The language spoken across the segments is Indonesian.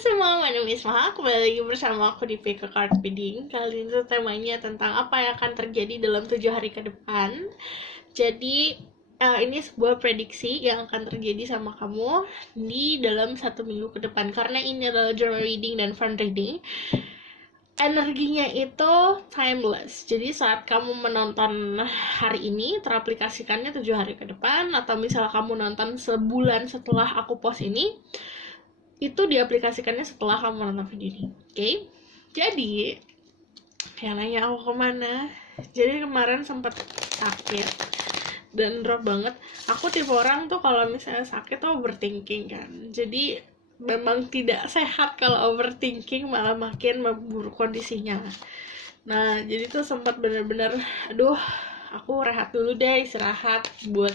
semua, my name is Maha. Kembali lagi bersama aku di PK Card Reading. Kali ini tuh temanya tentang apa yang akan terjadi dalam 7 hari ke depan. Jadi ini sebuah prediksi yang akan terjadi sama kamu di dalam 1 minggu ke depan. Karena ini adalah journal reading dan fun reading, energinya itu timeless. Jadi saat kamu menonton hari ini, teraplikasikannya 7 hari ke depan. Atau misalnya kamu nonton sebulan setelah aku post ini, itu diaplikasikannya setelah kamu nonton video ini. Oke? Jadi yang nanya aku kemana, jadi kemarin sempat sakit dan drop banget. Aku tipe orang tuh kalau misalnya sakit tuh overthinking kan, jadi memang tidak sehat kalau overthinking, malah makin memburuk kondisinya. Nah jadi tuh sempat bener-bener aduh, aku rehat dulu deh, istirahat, buat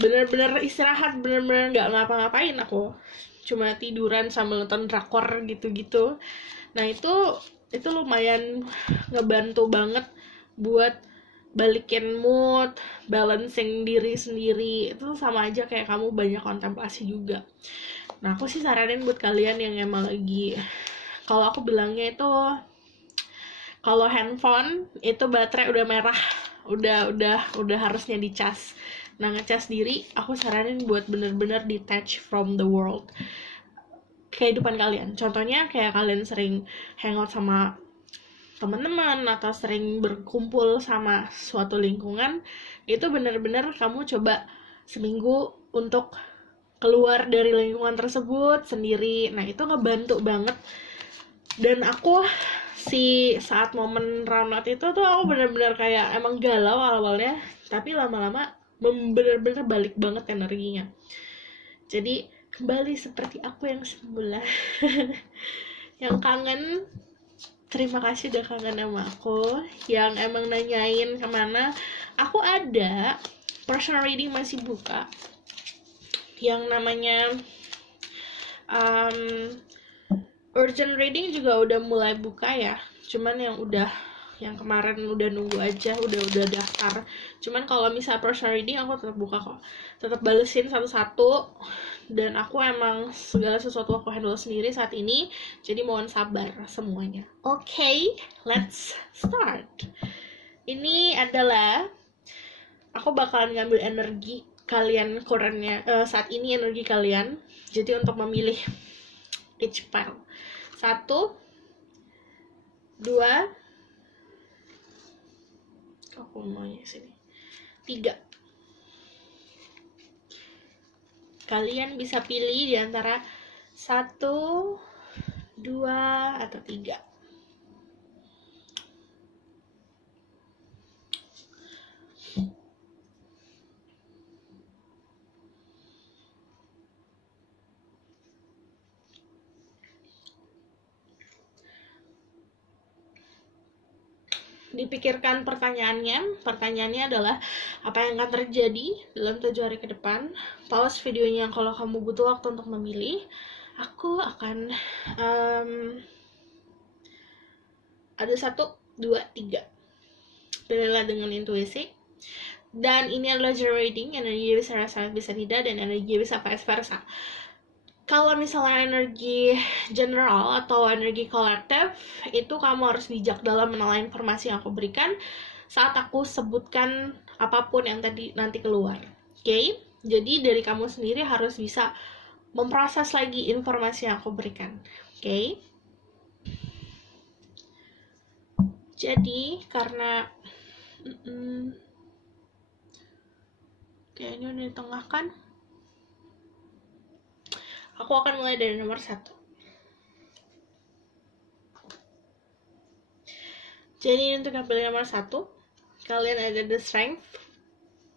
bener-bener istirahat, bener-bener nggak ngapa-ngapain, aku cuma tiduran sambil nonton drakor gitu-gitu. Nah itu lumayan ngebantu banget buat balikin mood, balancing diri sendiri. Itu sama aja kayak kamu banyak kontemplasi juga. Nah aku sih saranin buat kalian yang emang lagi, kalau aku bilangnya itu, kalau handphone itu baterai udah merah, udah harusnya dicas. Nah ngecas diri, aku saranin buat bener-bener detach from the world, kehidupan kalian. Contohnya kayak kalian sering hangout sama teman-teman atau sering berkumpul sama suatu lingkungan, itu bener-bener kamu coba seminggu untuk keluar dari lingkungan tersebut sendiri. Nah itu ngebantu banget. Dan aku saat momen Ramnat itu tuh aku bener-bener kayak emang galau awalnya, tapi lama-lama bener-bener balik banget energinya. Jadi kembali seperti aku yang semula. Yang kangen, terima kasih udah kangen sama aku. Yang emang nanyain kemana, aku ada personal reading masih buka, yang namanya urgent reading juga udah mulai buka ya. Cuman yang kemarin udah nunggu aja, udah daftar. Cuman kalau misal personal reading aku tetap buka kok, tetap balesin satu-satu. Dan aku emang segala sesuatu aku handle sendiri saat ini, jadi mohon sabar semuanya. Oke, let's start. Ini adalah, aku bakalan ngambil energi kalian kurangnya saat ini, energi kalian. Jadi untuk memilih each pile, 1, 2, aku maunya sini, 3. Kalian bisa pilih di antara 1, 2, atau 3. Dipikirkan pertanyaannya adalah apa yang akan terjadi dalam 7 hari ke depan. Pause videonya kalau kamu butuh waktu untuk memilih. Aku akan ada 1, 2, 3. Pilihlah dengan intuisi. Dan ini adalah journal reading, energi bisa rasa, bisa tidak, dan energi bisa vice versa. Kalau misalnya energi general atau energi kolektif, itu kamu harus bijak dalam menelaah informasi yang aku berikan saat aku sebutkan apapun yang tadi nanti keluar. Oke? Jadi dari kamu sendiri harus bisa memproses lagi informasi yang aku berikan. Oke? Jadi karena kayaknya udah di tengah kan, aku akan mulai dari nomor 1. Jadi untuk pilih nomor 1, kalian ada The Strength.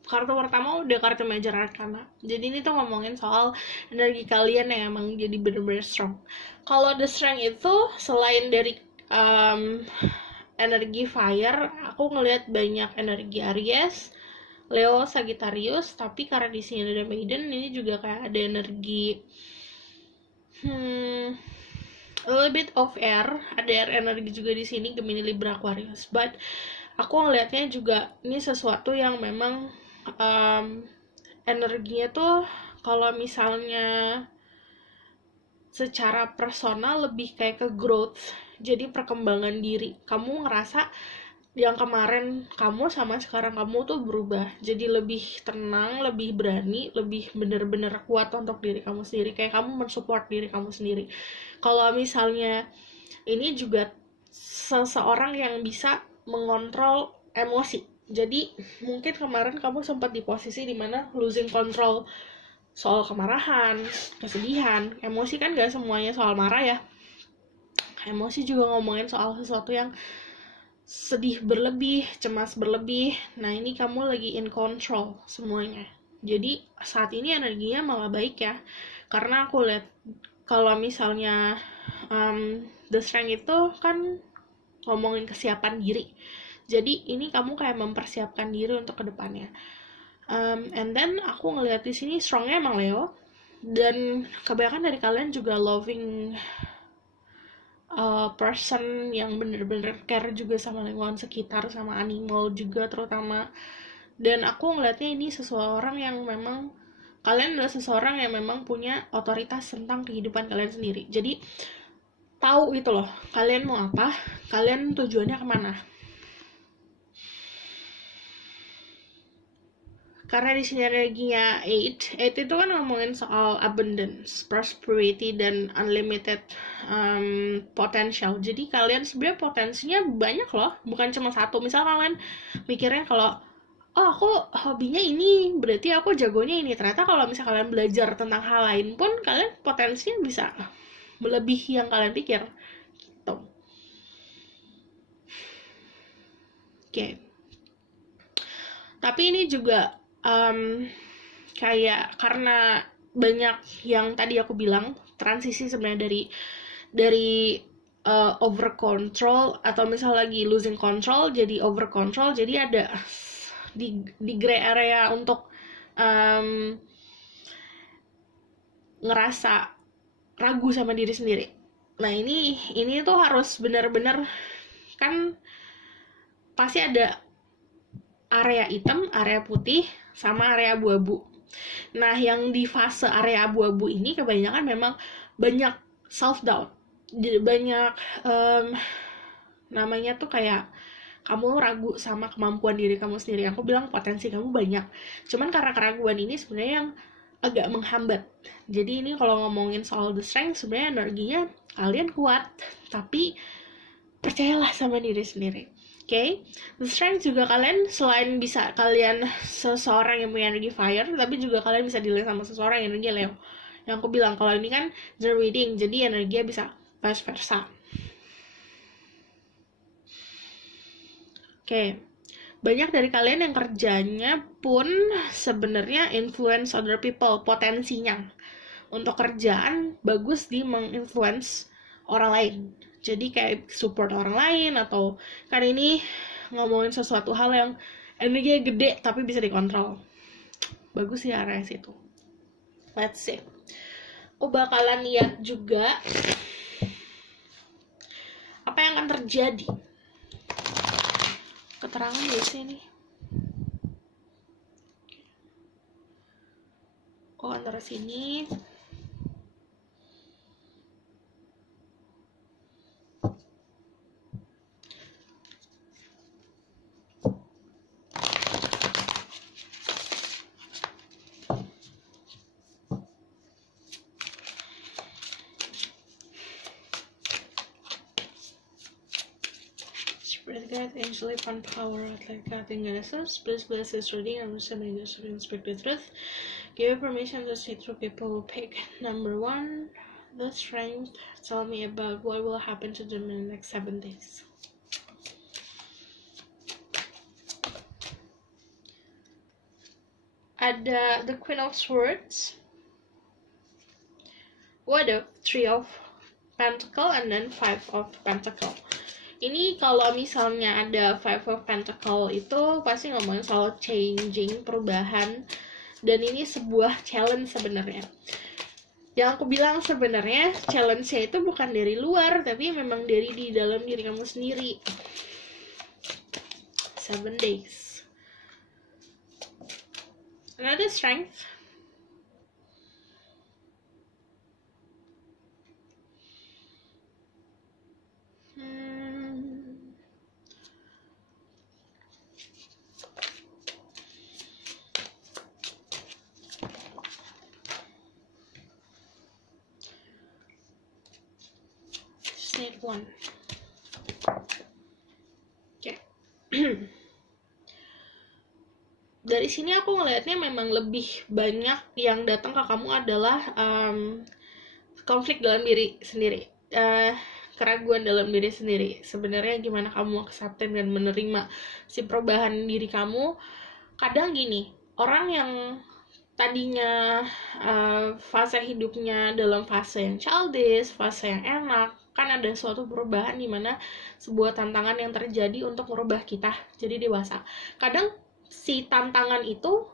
Kartu pertama udah kartu Major Arcana. Jadi ini tuh ngomongin soal energi kalian yang emang jadi bener-bener strong. Kalau The Strength itu selain dari energi fire, aku ngelihat banyak energi Aries, Leo, Sagittarius. Tapi karena di sini ada Maiden, ini juga kayak ada energi a little bit of air, ada air energi juga di sini, Gemini, Libra, Aquarius. But aku ngelihatnya juga ini sesuatu yang memang energinya tuh kalau misalnya secara personal lebih kayak ke growth, jadi perkembangan diri. Kamu ngerasa yang kemarin kamu sama sekarang kamu tuh berubah, jadi lebih tenang, lebih berani, lebih bener-bener kuat untuk diri kamu sendiri, kayak kamu mensupport diri kamu sendiri. Kalau misalnya ini juga seseorang yang bisa mengontrol emosi, jadi mungkin kemarin kamu sempat di posisi dimana losing control soal kemarahan, kesedihan. Emosi kan gak semuanya soal marah ya, emosi juga ngomongin soal sesuatu yang sedih berlebih, cemas berlebih. Nah, ini kamu lagi in control semuanya. Jadi saat ini energinya malah baik ya. Karena aku lihat kalau misalnya the strength itu kan ngomongin kesiapan diri. Jadi ini kamu kayak mempersiapkan diri untuk kedepannya. And then aku ngelihat di sini strongnya emang Leo. Dan kebanyakan dari kalian juga loving person yang bener-bener care juga sama lingkungan sekitar, sama animal juga terutama. Dan aku ngeliatnya ini seseorang yang memang, kalian adalah seseorang yang memang punya otoritas tentang kehidupan kalian sendiri. Jadi tahu gitu loh, kalian mau apa, kalian tujuannya kemana. Karena di sini energinya 8 itu kan ngomongin soal abundance, prosperity, dan unlimited potential. Jadi kalian sebenarnya potensinya banyak loh, bukan cuma satu. Misal kalian mikirnya kalau oh aku hobinya ini, berarti aku jagonya ini. Ternyata kalau misal kalian belajar tentang hal lain pun, kalian potensinya bisa melebihi yang kalian pikir gitu. Oke. Tapi ini juga kayak karena banyak yang tadi aku bilang, transisi sebenarnya dari over control, atau misal lagi losing control jadi over control, jadi ada di gray area untuk ngerasa ragu sama diri sendiri. Nah, ini tuh harus benar-benar, kan pasti ada area hitam, area putih, sama area abu-abu. Nah, yang di fase area abu-abu ini kebanyakan memang banyak self-doubt. Banyak namanya tuh kayak kamu ragu sama kemampuan diri kamu sendiri. Aku bilang potensi kamu banyak. Cuman karena keraguan ini sebenarnya yang agak menghambat. Jadi ini kalau ngomongin soal the strength, sebenarnya energinya kalian kuat. Tapi percayalah sama diri sendiri. Oke, the strength juga kalian selain bisa kalian seseorang yang punya energi fire, tapi juga kalian bisa dilihat sama seseorang yang energi Leo. Yang aku bilang kalau ini kan the reading, jadi energinya bisa vice versa. Oke, banyak dari kalian yang kerjanya pun sebenarnya influence other people, potensinya untuk kerjaan bagus di menginfluence orang lain. Jadi kayak support orang lain, atau kan ini ngomongin sesuatu hal yang energinya gede tapi bisa dikontrol. Bagus ya area situ. Let's see. Aku bakalan lihat juga apa yang akan terjadi. Keterangan di sini. Oh, antara sini. Spirit guide, angelic fun power, like guiding goddesses, please bless this reading and receiving this to inspect the truth. Give permission to see through people who pick. Number 1, the strength. Tell me about what will happen to them in the next 7 days. Ada the Queen of Swords. Waduh, 3 of Pentacle, and then 5 of Pentacle. Ini kalau misalnya ada 5 of Pentacle itu pasti ngomongin soal changing, perubahan, dan ini sebuah challenge sebenarnya. Yang aku bilang sebenarnya challenge-nya itu bukan dari luar, tapi memang dari di dalam diri kamu sendiri. 7 days. Another strength. minute one. Oke. Dari sini aku ngelihatnya memang lebih banyak yang datang ke kamu adalah konflik dalam diri sendiri, keraguan dalam diri sendiri. Sebenarnya gimana kamu accepting dan menerima si perubahan diri kamu. Kadang gini, orang yang tadinya fase hidupnya dalam fase yang childish, fase yang enak, kan ada suatu perubahan di mana sebuah tantangan yang terjadi untuk merubah kita jadi dewasa. Kadang si tantangan itu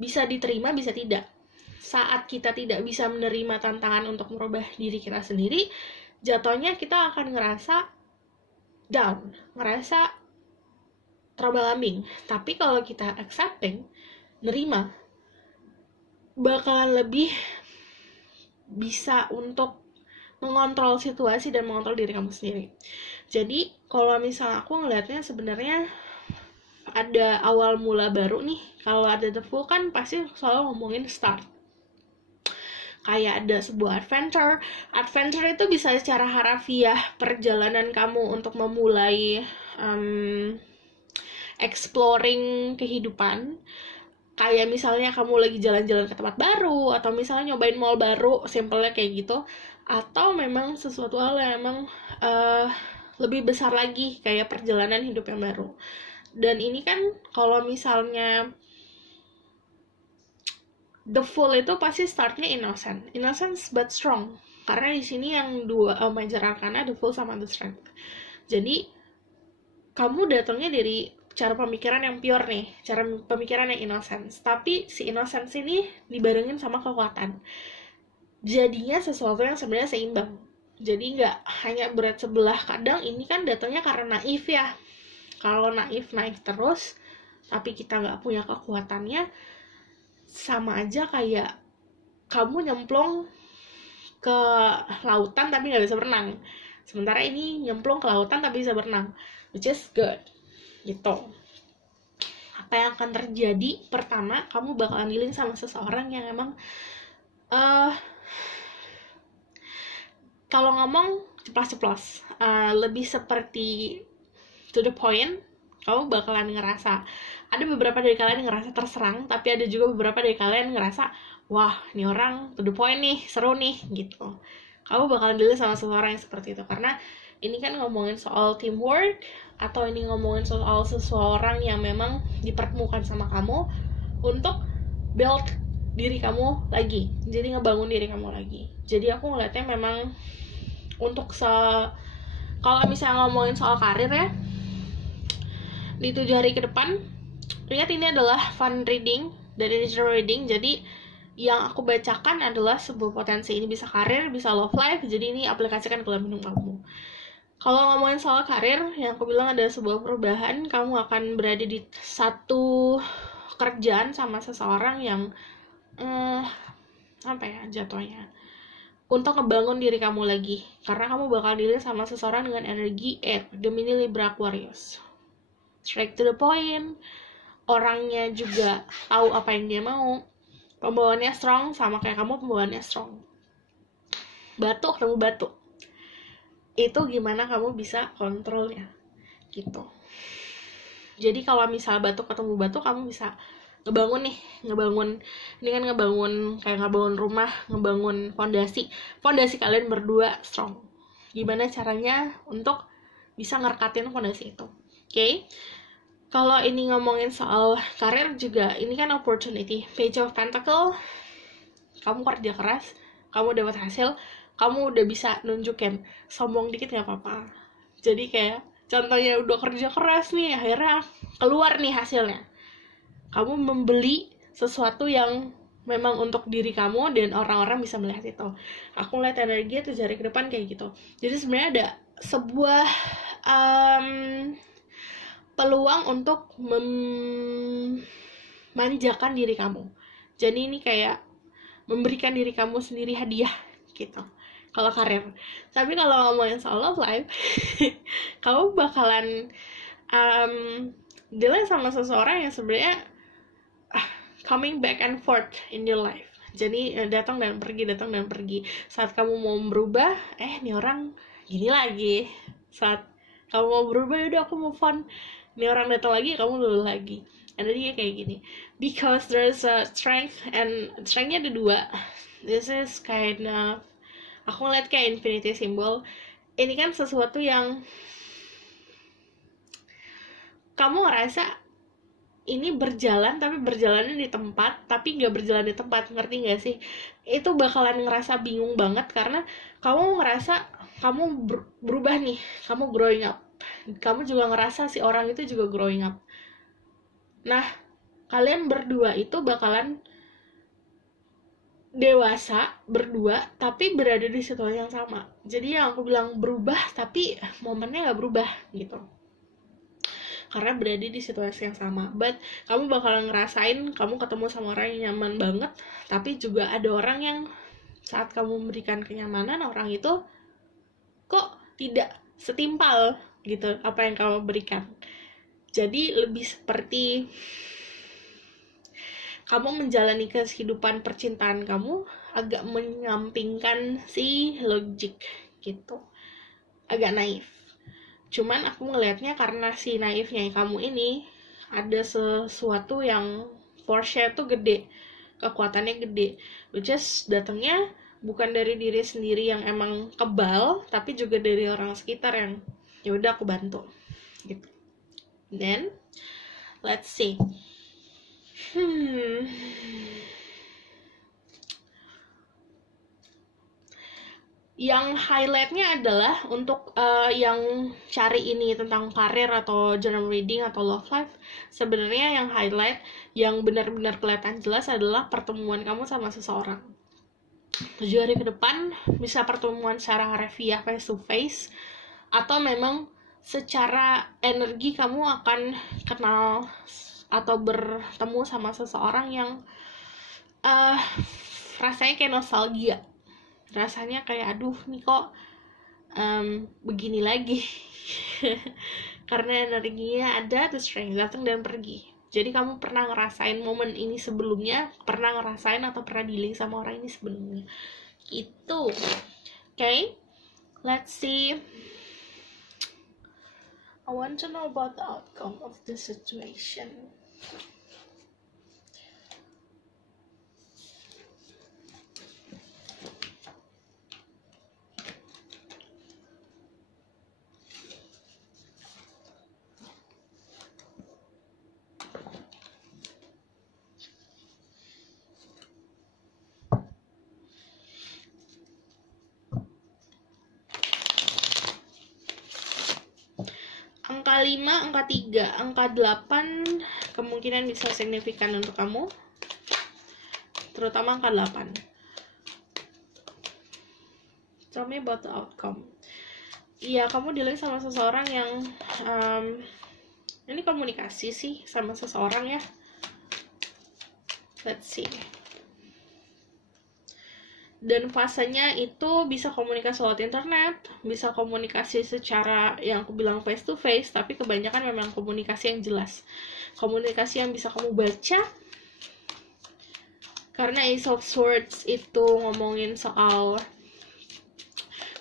bisa diterima, bisa tidak. Saat kita tidak bisa menerima tantangan untuk merubah diri kita sendiri, jatuhnya kita akan ngerasa down, ngerasa terombang-ambing. Tapi kalau kita accepting, nerima, bakalan lebih bisa untuk mengontrol situasi dan mengontrol diri kamu sendiri. Jadi kalau misalnya aku ngelihatnya sebenarnya ada awal mula baru nih. Kalau ada The Fool kan pasti selalu ngomongin start. Kayak ada sebuah adventure. Adventure itu bisa secara harafiah perjalanan kamu untuk memulai exploring kehidupan. Kayak misalnya kamu lagi jalan-jalan ke tempat baru, atau misalnya nyobain mall baru, simpelnya kayak gitu. Atau memang sesuatu hal yang emang lebih besar lagi, kayak perjalanan hidup yang baru. Dan ini kan kalau misalnya The Fool itu pasti startnya innocent but strong. Karena di sini yang dua major arcana, The Fool sama The Strength. Jadi kamu datangnya dari cara pemikiran yang pure nih, cara pemikiran yang innocence. Tapi si innocence ini dibarengin sama kekuatan. Jadinya sesuatu yang sebenarnya seimbang. Jadi nggak hanya berat sebelah. Kadang ini kan datangnya karena naif ya. Kalau naif terus, tapi kita nggak punya kekuatannya, sama aja kayak kamu nyemplung ke lautan tapi nggak bisa berenang. Sementara ini nyemplung ke lautan tapi bisa berenang, which is good. Gitu. Apa yang akan terjadi? Pertama, kamu bakalan dealing sama seseorang yang emang kalau ngomong ceplos-ceplos, lebih seperti to the point. Kamu bakalan ngerasa, ada beberapa dari kalian yang ngerasa terserang, tapi ada juga beberapa dari kalian yang ngerasa, wah, ini orang to the point nih, seru nih, gitu. Kamu bakalan dealing sama seseorang yang seperti itu, karena ini kan ngomongin soal teamwork, atau ini ngomongin soal seseorang yang memang dipertemukan sama kamu untuk build diri kamu lagi, jadi ngebangun diri kamu lagi. Jadi aku ngeliatnya memang untuk kalau misalnya ngomongin soal karir ya, di 7 hari ke depan, ingat ini adalah fun reading dan digital reading. Jadi yang aku bacakan adalah sebuah potensi. Ini bisa karir, bisa love life. Jadi ini aplikasikan ke dalam hidup kamu. Kalau ngomongin soal karir, yang aku bilang ada sebuah perubahan. Kamu akan berada di satu kerjaan sama seseorang yang apa ya jatuhnya, untuk ngebangun diri kamu lagi. Karena kamu bakal dealing sama seseorang dengan energi air, Gemini, Libra, Aquarius. Straight to the point. Orangnya juga tahu apa yang dia mau. Pembawaannya strong, sama kayak kamu pembawaannya strong. Batu ketemu batu. Itu gimana kamu bisa kontrolnya. Gitu. Jadi kalau misal batu ketemu batu, kamu bisa ngebangun ini kan ngebangun rumah, ngebangun fondasi kalian berdua strong. Gimana caranya untuk bisa ngerekatin fondasi itu. Oke. Kalau ini ngomongin soal karir juga, ini kan opportunity. Page of Pentacle, kamu kerja keras, kamu dapat hasil, kamu udah bisa nunjukin. Sombong dikit gak apa-apa. Jadi kayak contohnya udah kerja keras nih, akhirnya keluar nih hasilnya. Kamu membeli sesuatu yang memang untuk diri kamu dan orang-orang bisa melihat itu. Aku lihat energi itu jari ke depan kayak gitu. Jadi sebenarnya ada sebuah peluang untuk memanjakan diri kamu. Jadi ini kayak memberikan diri kamu sendiri hadiah gitu. Kalau karir. Tapi kalau ngomongin soal love life, kamu bakalan dealing sama seseorang yang sebenarnya coming back and forth in your life. Jadi datang dan pergi. Saat kamu mau berubah, nih orang gini lagi. Saat kamu mau berubah, yaudah aku move on, ini orang datang lagi, kamu dulu lagi. And then dia kayak gini, because there's a strength, and strengthnya ada dua. This is kind of, aku ngeliat kayak infinity symbol. Ini kan sesuatu yang kamu ngerasa ini berjalan, tapi berjalannya di tempat, tapi nggak berjalan di tempat, ngerti nggak sih? Itu bakalan ngerasa bingung banget, karena kamu ngerasa kamu berubah nih, kamu growing up. Kamu juga ngerasa si orang itu juga growing up. Nah, kalian berdua itu bakalan dewasa berdua, tapi berada di situasi yang sama. Jadi yang aku bilang berubah, tapi momennya nggak berubah gitu. Karena berada di situasi yang sama. But kamu bakalan ngerasain kamu ketemu sama orang yang nyaman banget, tapi juga ada orang yang saat kamu memberikan kenyamanan, orang itu kok tidak setimpal gitu apa yang kamu berikan. Jadi lebih seperti kamu menjalani kehidupan percintaan kamu agak menyampingkan si logik gitu, agak naif. Cuman aku ngelihatnya karena si naifnya kamu ini ada sesuatu yang force-nya tuh gede, kekuatannya gede, which is datangnya bukan dari diri sendiri yang emang kebal, tapi juga dari orang sekitar yang ya udah aku bantu gitu. Then let's see. Yang highlightnya adalah untuk yang cari ini tentang karir atau journal reading atau love life, sebenarnya yang highlight, yang benar-benar kelihatan jelas adalah pertemuan kamu sama seseorang. 7 hari ke depan bisa pertemuan secara harfiah face to face, atau memang secara energi kamu akan kenal atau bertemu sama seseorang yang rasanya kayak nostalgia, rasanya kayak aduh nih kok begini lagi. Karena energinya ada, terus strength datang dan pergi. Jadi kamu pernah ngerasain momen ini sebelumnya, pernah ngerasain atau pernah dealing sama orang ini sebelumnya gitu. Okay, let's see. I want to know about the outcome of the situation. Angka 5, angka 3, angka 8 kemungkinan bisa signifikan untuk kamu, terutama angka 8. Tell me about the outcome. Iya, kamu dealing sama seseorang yang ini komunikasi sih sama seseorang ya. Let's see. Dan fasenya itu bisa komunikasi lewat internet, bisa komunikasi secara yang aku bilang face to face, tapi kebanyakan memang komunikasi yang jelas, komunikasi yang bisa kamu baca. Karena Ace of Swords itu ngomongin soal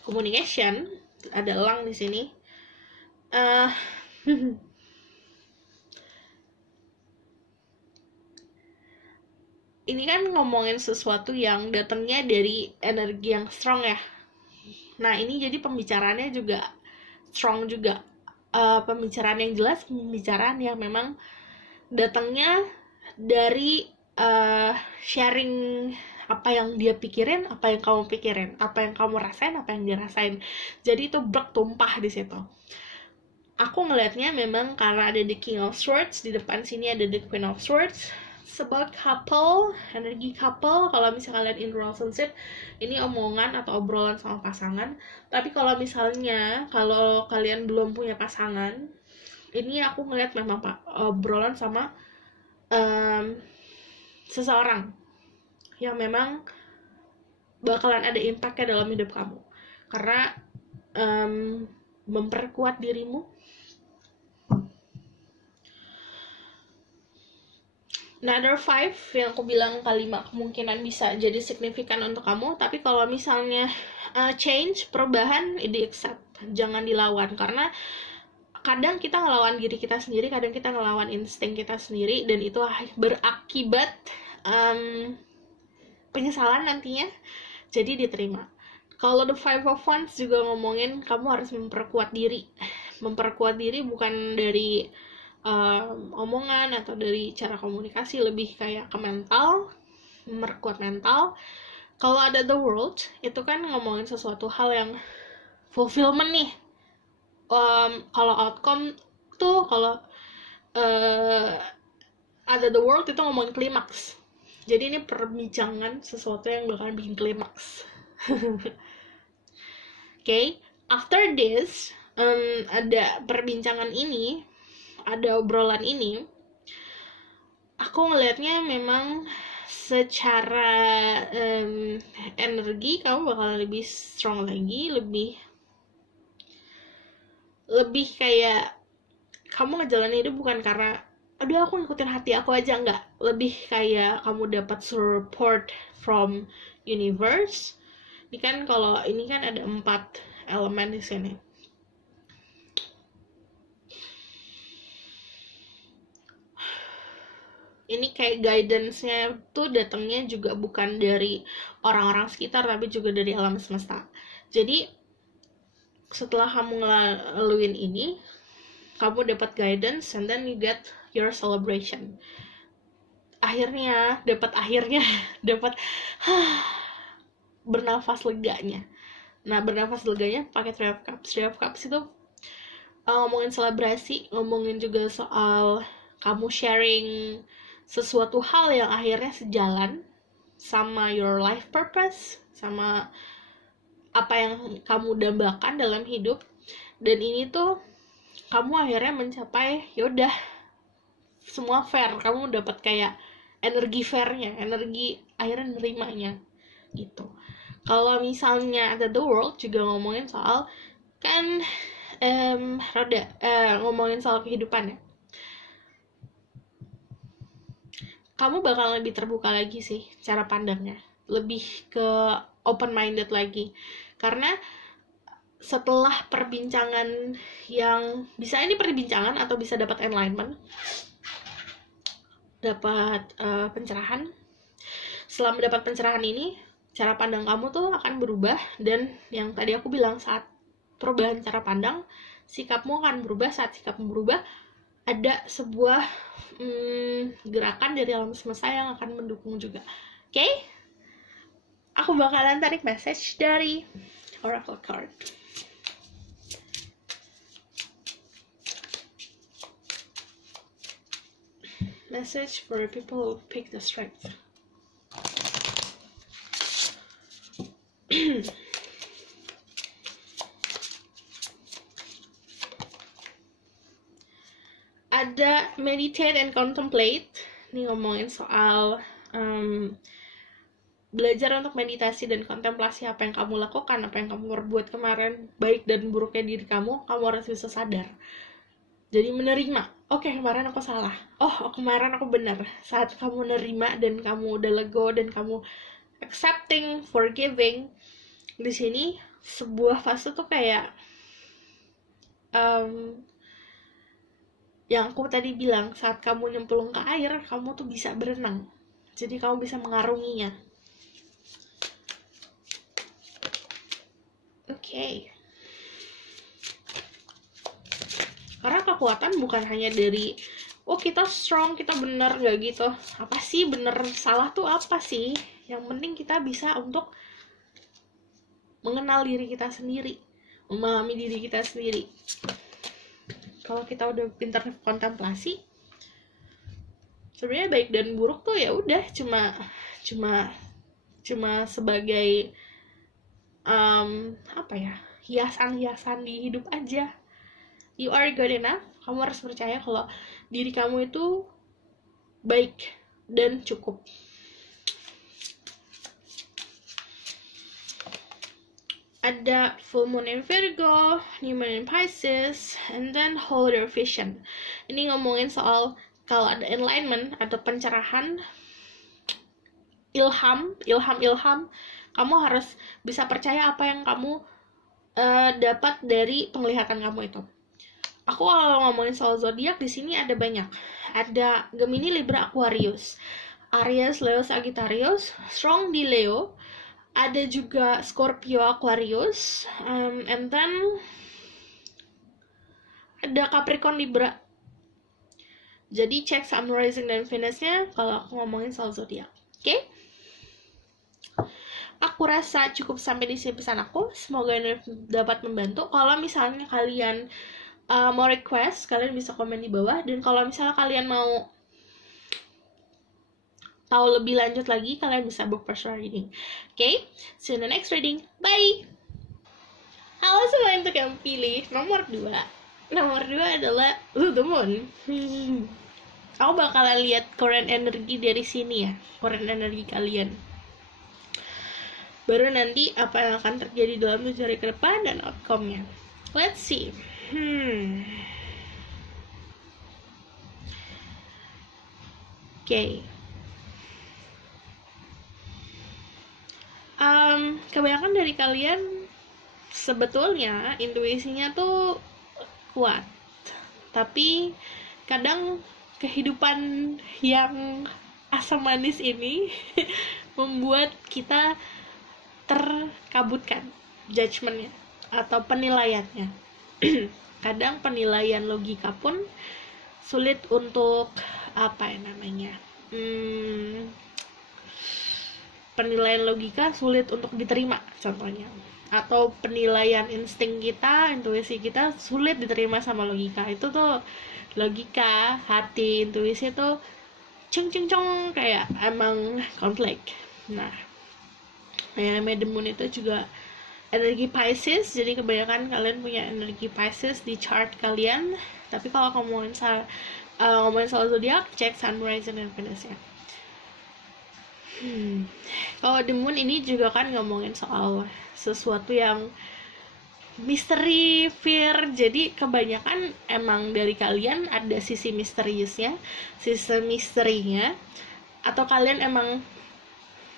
communication, ada elang di sini. Ini kan ngomongin sesuatu yang datangnya dari energi yang strong ya. Nah ini jadi pembicaraannya juga strong juga. Pembicaraan yang jelas, pembicaraan yang memang datangnya dari sharing apa yang dia pikirin, apa yang kamu pikirin, apa yang kamu rasain, apa yang dia rasain. Jadi itu bertumpah di situ. Aku ngelihatnya memang karena ada the King of Swords, di depan sini ada the Queen of Swords. About couple, energi couple, kalau misalnya kalian in relationship, ini omongan atau obrolan sama pasangan. Tapi kalau misalnya kalau kalian belum punya pasangan, ini aku ngeliat memang obrolan sama seseorang yang memang bakalan ada impactnya dalam hidup kamu, karena memperkuat dirimu. Another 5 yang aku bilang kalimat kemungkinan bisa jadi signifikan untuk kamu. Tapi kalau misalnya change, perubahan, di accept. jangan dilawan, karena kadang kita ngelawan diri kita sendiri, kadang kita ngelawan insting kita sendiri, dan itu berakibat penyesalan nantinya. Jadi diterima. Kalau The Five of Wands juga ngomongin kamu harus memperkuat diri. Memperkuat diri bukan dari omongan atau dari cara komunikasi, lebih kayak ke mental, memperkuat mental. Kalau ada The World, itu kan ngomongin sesuatu hal yang fulfillment nih. Kalau outcome tuh, kalau ada The World itu ngomongin klimaks. Jadi ini perbincangan sesuatu yang bakalan bikin klimaks. Okay, after this, ada perbincangan ini, ada obrolan ini, aku ngelihatnya memang secara energi kamu bakalan lebih strong lagi, lebih kayak kamu ngejalanin hidup bukan karena aduh aku ngikutin hati aku aja, enggak. Lebih kayak kamu dapat support from universe. Ini kan kalau ini kan ada 4 elemen di sini. Ini kayak guidance-nya tuh datangnya juga bukan dari orang-orang sekitar, tapi juga dari alam semesta. Jadi setelah kamu ngelaluin ini, kamu dapat guidance, and then you get your celebration. Akhirnya dapat bernafas leganya. Nah, bernafas leganya pakai Three of Cups. Three of Cups itu ngomongin selebrasi, ngomongin juga soal kamu sharing sesuatu hal yang akhirnya sejalan sama your life purpose, sama apa yang kamu dambakan dalam hidup. Dan ini tuh kamu akhirnya mencapai, yaudah semua fair, kamu dapat kayak energi fairnya, energi akhirnya nerimanya gitu. Kalau misalnya ada The World juga ngomongin soal kan ngomongin soal kehidupan ya. Kamu bakal lebih terbuka lagi sih cara pandangnya, lebih ke open minded lagi, karena setelah perbincangan yang bisa ini perbincangan atau bisa dapat enlightenment, dapat pencerahan. Setelah mendapat pencerahan ini, cara pandang kamu tuh akan berubah, dan yang tadi aku bilang, saat perubahan cara pandang, sikapmu akan berubah. Saat sikapmu berubah, ada sebuah gerakan dari alam semesta yang akan mendukung juga. Oke? Aku bakalan tarik message dari Oracle card. Message for people who pick the strength. Ada meditate and contemplate. Ini ngomongin soal belajar untuk meditasi dan kontemplasi apa yang kamu lakukan, apa yang kamu perbuat kemarin, baik dan buruknya diri kamu harus bisa sadar. Jadi menerima, oke, kemarin aku salah, kemarin aku benar. Saat kamu menerima dan kamu udah lego dan kamu accepting, forgiving, di sini sebuah fase tuh kayak yang aku tadi bilang, saat kamu nyemplung ke air, kamu tuh bisa berenang. Jadi kamu bisa mengarunginya. Oke. Karena kekuatan bukan hanya dari kita strong, kita bener, gak gitu. Apa sih bener salah tuh apa sih? Yang penting kita bisa untuk mengenal diri kita sendiri, memahami diri kita sendiri. Kalau kita udah pintar kontemplasi, sebenarnya baik dan buruk tuh ya udah cuma sebagai hiasan-hiasan di hidup aja. You are good enough. Kamu harus percaya kalau diri kamu itu baik dan cukup. Ada full moon in Virgo, new moon in Pisces, and then hold your vision. Ini ngomongin soal kalau ada enlightenment, ada pencerahan, ilham, kamu harus bisa percaya apa yang kamu dapat dari penglihatan kamu itu. Aku kalau ngomongin soal zodiak di sini ada banyak. Ada Gemini, Libra, Aquarius, Aries, Leo, Sagittarius, strong di Leo. Ada juga Scorpio, Aquarius, and then ada Capricorn, Libra. Jadi cek Sun, Rising, dan Venus-nya kalau aku ngomongin soal zodiak. Oke? Aku rasa cukup sampai di sini pesan aku. Semoga ini dapat membantu. Kalau misalnya kalian mau request, kalian bisa komen di bawah. Dan kalau misalnya kalian mau tahu lebih lanjut lagi, kalian bisa book personal reading. Okay? See you in the next reading. Bye! Halo semua untuk yang pilih nomor 2. Nomor 2 adalah the Moon. Aku bakalan lihat current energi dari sini ya. Current energi kalian. Baru nanti apa yang akan terjadi dalam 7 hari ke depan dan outcome-nya. Let's see. Okay. Kebanyakan dari kalian sebetulnya intuisinya tuh kuat, tapi kadang kehidupan yang asam manis ini membuat kita terkabutkan judgementnya atau penilaiannya. Kadang penilaian logika pun sulit untuk penilaian logika sulit untuk diterima contohnya, atau penilaian insting kita, intuisi kita sulit diterima sama logika. Itu tuh logika, hati, intuisi tuh ceng kayak emang konflik. Nah, yang namanya The Moon itu juga energi Pisces, jadi kebanyakan kalian punya energi Pisces di chart kalian. Tapi kalau ngomongin soal zodiak, cek Sun, Rising, dan Venus-nya. Kalau The Moon ini juga kan ngomongin soal sesuatu yang misteri, fear. Jadi kebanyakan emang dari kalian ada sisi misteriusnya, sisi misterinya, atau kalian emang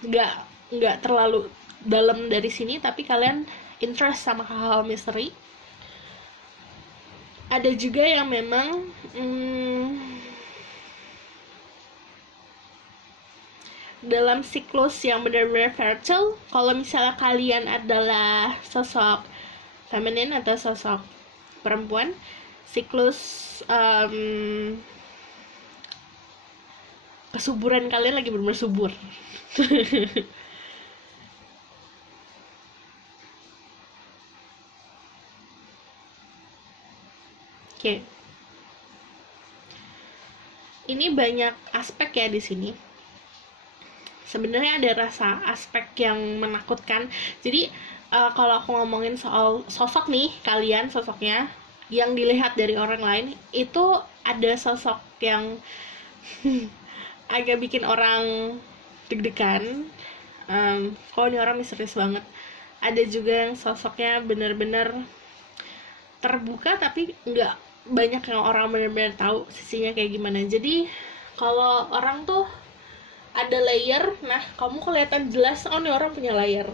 nggak terlalu dalam dari sini, tapi kalian interest sama hal-hal misteri. Ada juga yang memang dalam siklus yang benar-benar fertile. Kalau misalnya kalian adalah sosok feminin atau sosok perempuan, siklus kesuburan kalian lagi benar-benar subur. Oke. Ini banyak aspek ya di sini. Sebenarnya ada rasa aspek yang menakutkan. Jadi kalau aku ngomongin soal sosok nih, kalian sosoknya yang dilihat dari orang lain, itu ada sosok yang agak bikin orang deg-degan. Kalau ini orang misterius banget. Ada juga yang sosoknya benar-benar terbuka, tapi nggak banyak yang orang benar-benar tahu sisinya kayak gimana. Jadi kalau orang tuh ada layer, nah kamu kelihatan jelas oh nih orang punya layer.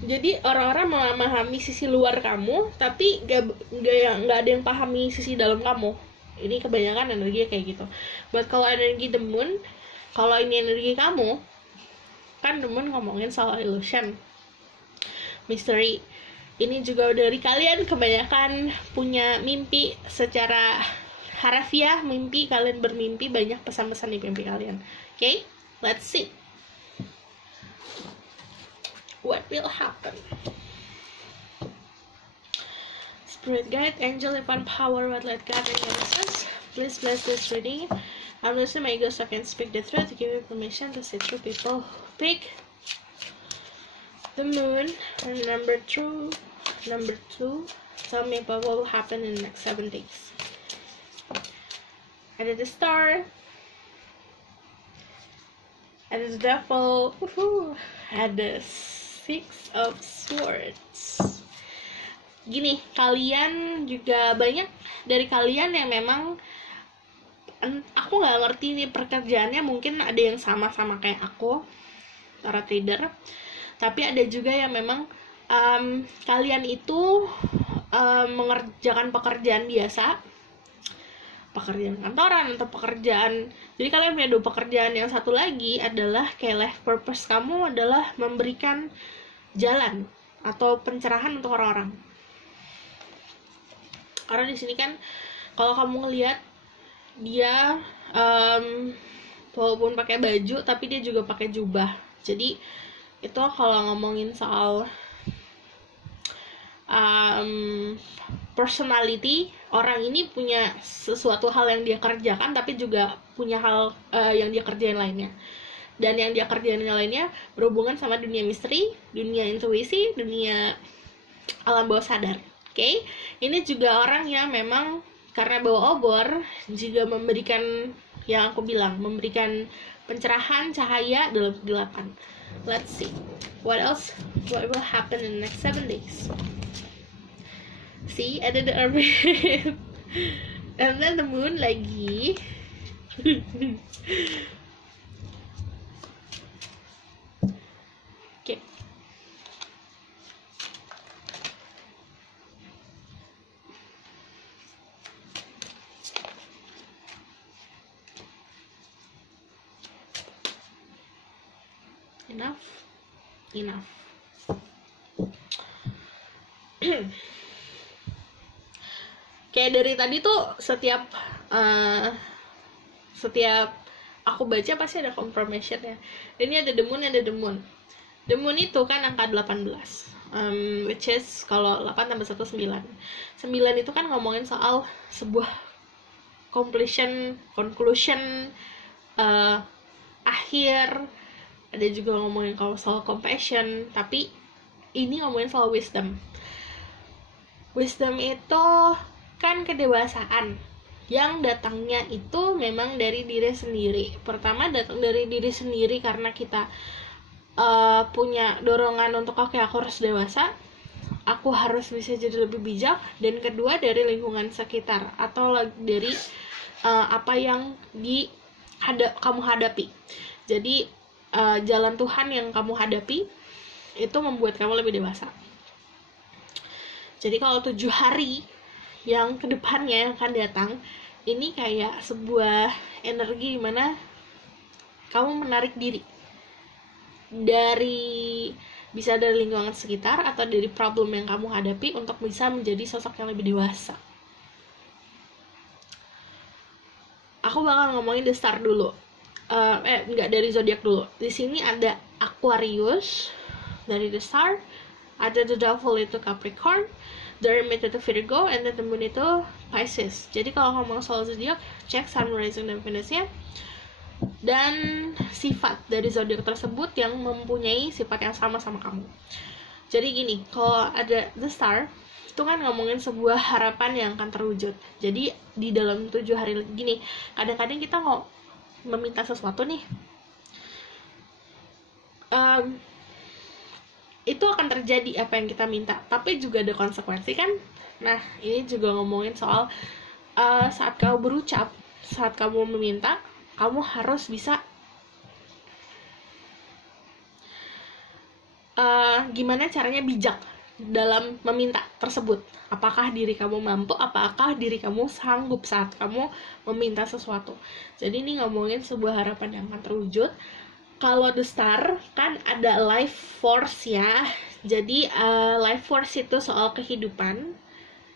Jadi orang-orang memahami sisi luar kamu, tapi nggak ada yang pahami sisi dalam kamu. Ini kebanyakan energi kayak gitu. Buat kalau energi The Moon, kalau ini energi kamu, kan The Moon ngomongin soal illusion, mystery. Ini juga dari kalian kebanyakan punya mimpi secara harafiah, mimpi kalian bermimpi, banyak pesan-pesan di mimpi kalian. Okay? Let's see what will happen. Spirit guide, angel, divine power, what let God and us. Please bless this reading. I'm listening my ego so I can speak the truth, to give you permission to see through people. Pick the Moon and number 2. Tell me about what will happen in the next 7 days. Ada the Star. Ada the Devil. Ada 6 of Swords. Gini, kalian juga banyak dari kalian yang memang aku nggak ngerti nih pekerjaannya, mungkin ada yang sama kayak aku, para trader, tapi ada juga yang memang kalian itu mengerjakan pekerjaan biasa, pekerjaan kantoran atau pekerjaan, jadi kalian punya 2 pekerjaan. Yang satu lagi adalah kayak life purpose kamu adalah memberikan jalan atau pencerahan untuk orang-orang. Karena di sini kan kalau kamu ngelihat dia walaupun pakai baju tapi dia juga pakai jubah. Jadi itu kalau ngomongin soal personality, orang ini punya sesuatu hal yang dia kerjakan tapi juga punya hal yang dia kerjain lainnya, dan yang dia kerjain lainnya berhubungan sama dunia misteri, dunia intuisi, dunia alam bawah sadar. Oke? Ini juga orang yang memang karena bawa obor juga memberikan, yang aku bilang, memberikan pencerahan cahaya dalam kegelapan. Let's see what will happen in the next 7 days. See, ada the orbit and then the moon lagi. Okay. Enough. Kayak dari tadi tuh setiap aku baca pasti ada confirmation ya. Ini ada the moon, ada the moon. The moon itu kan angka 18, which is kalau 8 tambah 1 9. 9 itu kan ngomongin soal sebuah conclusion, akhir. Ada juga ngomongin kalau soal compassion, tapi ini ngomongin soal wisdom. Wisdom itu kan kedewasaan yang datangnya itu memang dari diri sendiri. Pertama datang dari diri sendiri karena kita punya dorongan untuk oke, aku harus dewasa, aku harus bisa jadi lebih bijak. Dan kedua dari lingkungan sekitar atau dari apa yang kamu hadapi. Jadi jalan Tuhan yang kamu hadapi itu membuat kamu lebih dewasa. Jadi kalau 7 hari yang kedepannya yang akan datang, ini kayak sebuah energi dimana kamu menarik diri bisa dari lingkungan sekitar atau dari problem yang kamu hadapi untuk bisa menjadi sosok yang lebih dewasa. Aku bakal ngomongin the star dulu. Enggak, dari zodiak dulu. Di sini ada Aquarius dari the star, ada the devil itu Capricorn, the hermit itu Virgo, and then the moon itu Pisces. Jadi kalau ngomong soal zodiak, cek sun, rising, dan Venus-nya, dan sifat dari zodiak tersebut yang mempunyai sifat yang sama kamu. Jadi gini, kalau ada the star itu kan ngomongin sebuah harapan yang akan terwujud. Jadi di dalam 7 hari gini, kadang-kadang kita meminta sesuatu nih, itu akan terjadi apa yang kita minta, tapi juga ada konsekuensi kan. Nah, ini juga ngomongin soal saat kamu berucap, saat kamu meminta, kamu harus bisa gimana caranya bijak dalam meminta tersebut. Apakah diri kamu mampu, apakah diri kamu sanggup saat kamu meminta sesuatu. Jadi ini ngomongin sebuah harapan yang akan terwujud. Kalau the star kan ada life force ya. Jadi life force itu soal kehidupan.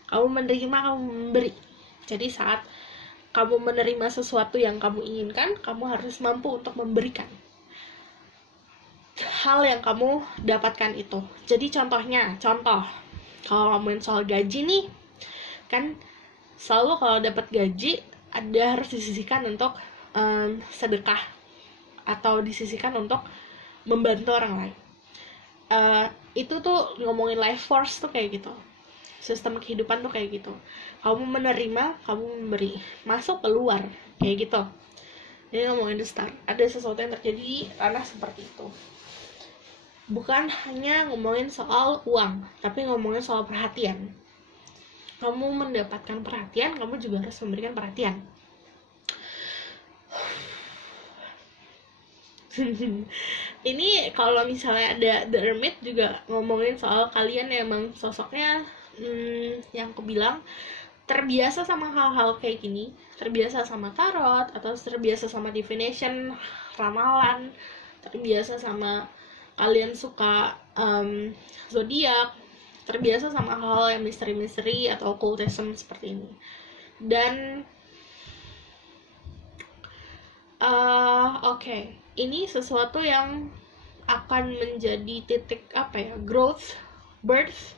Kamu menerima, kamu memberi. Jadi saat kamu menerima sesuatu yang kamu inginkan, kamu harus mampu untuk memberikan hal yang kamu dapatkan itu. Jadi contoh kalau ngomongin soal gaji nih, kan selalu kalau dapat gaji ada harus disisihkan untuk sedekah atau disisihkan untuk membantu orang lain. Itu tuh ngomongin life force tuh kayak gitu, sistem kehidupan tuh kayak gitu. Kamu menerima, kamu memberi, masuk keluar kayak gitu. Jadi ngomongin the star, ada sesuatu yang terjadi di ranah seperti itu. Bukan hanya ngomongin soal uang, tapi ngomongin soal perhatian. Kamu mendapatkan perhatian, kamu juga harus memberikan perhatian. Ini kalau misalnya ada The Hermit juga ngomongin soal kalian yang emang sosoknya yang aku bilang terbiasa sama hal-hal kayak gini, terbiasa sama tarot atau terbiasa sama divination, ramalan, terbiasa sama kalian suka zodiak, terbiasa sama hal-hal yang misteri-misteri atau occultism seperti ini. Dan oke, ini sesuatu yang akan menjadi titik growth, birth.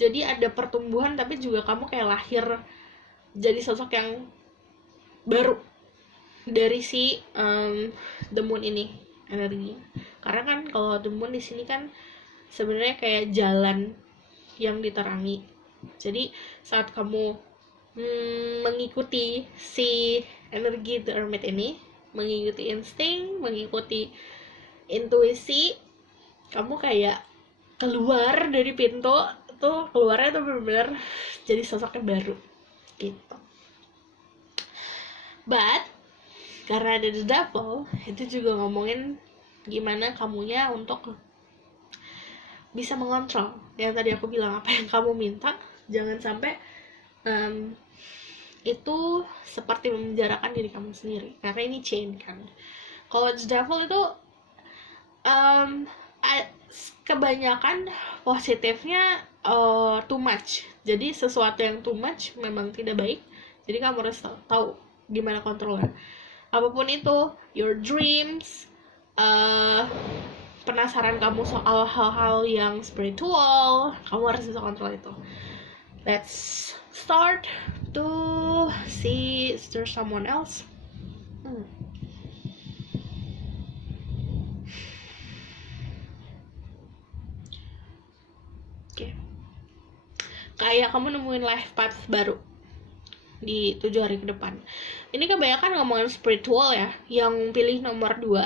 Jadi ada pertumbuhan, tapi juga kamu kayak lahir jadi sosok yang baru dari si the moon ini energinya. Karena kan kalau the moon di sini kan sebenarnya kayak jalan yang diterangi. Jadi saat kamu mengikuti si energi the hermit ini, mengikuti insting, mengikuti intuisi, kamu kayak keluar dari pintu tuh, keluarnya tuh benar-benar jadi sosok yang baru gitu. But karena ada the devil, itu juga ngomongin gimana kamunya untuk bisa mengontrol yang tadi aku bilang, apa yang kamu minta jangan sampai itu seperti memenjarakan diri kamu sendiri, karena ini chain kan. Kalau the devil itu kebanyakan positifnya too much. Jadi sesuatu yang too much memang tidak baik. Jadi kamu harus tahu gimana kontrolnya. Apapun itu, your dreams, penasaran kamu soal hal-hal yang spiritual, kamu harus bisa kontrol itu. Let's start to see if there's someone else. Okay. Kayak kamu nemuin life path baru di 7 hari ke depan. Ini kebanyakan ngomongin spiritual ya. Yang pilih nomor 2,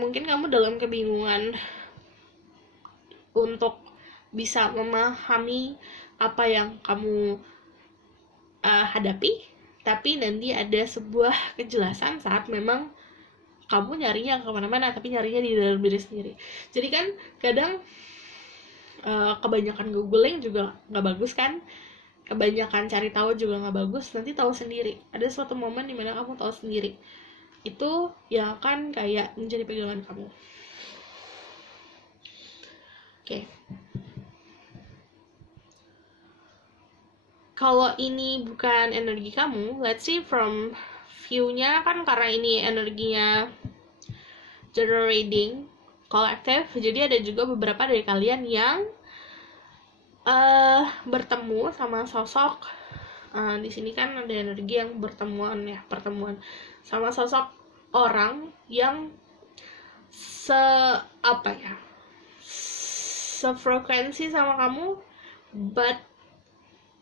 mungkin kamu dalam kebingungan untuk bisa memahami apa yang kamu hadapi, tapi nanti ada sebuah kejelasan saat memang kamu nyarinya kemana-mana, tapi nyarinya di dalam diri sendiri. Jadi kan kadang kebanyakan googling juga nggak bagus kan, kebanyakan cari tahu juga nggak bagus. Nanti tahu sendiri, ada suatu momen dimana kamu tahu sendiri, itu yang akan kayak menjadi pegangan kamu. Oke. Kalau ini bukan energi kamu, let's see from view-nya kan, karena ini energinya general reading collective, jadi ada juga beberapa dari kalian yang bertemu sama sosok. Di sini kan ada energi yang pertemuan sama sosok orang yang sefrekuensi sama kamu, but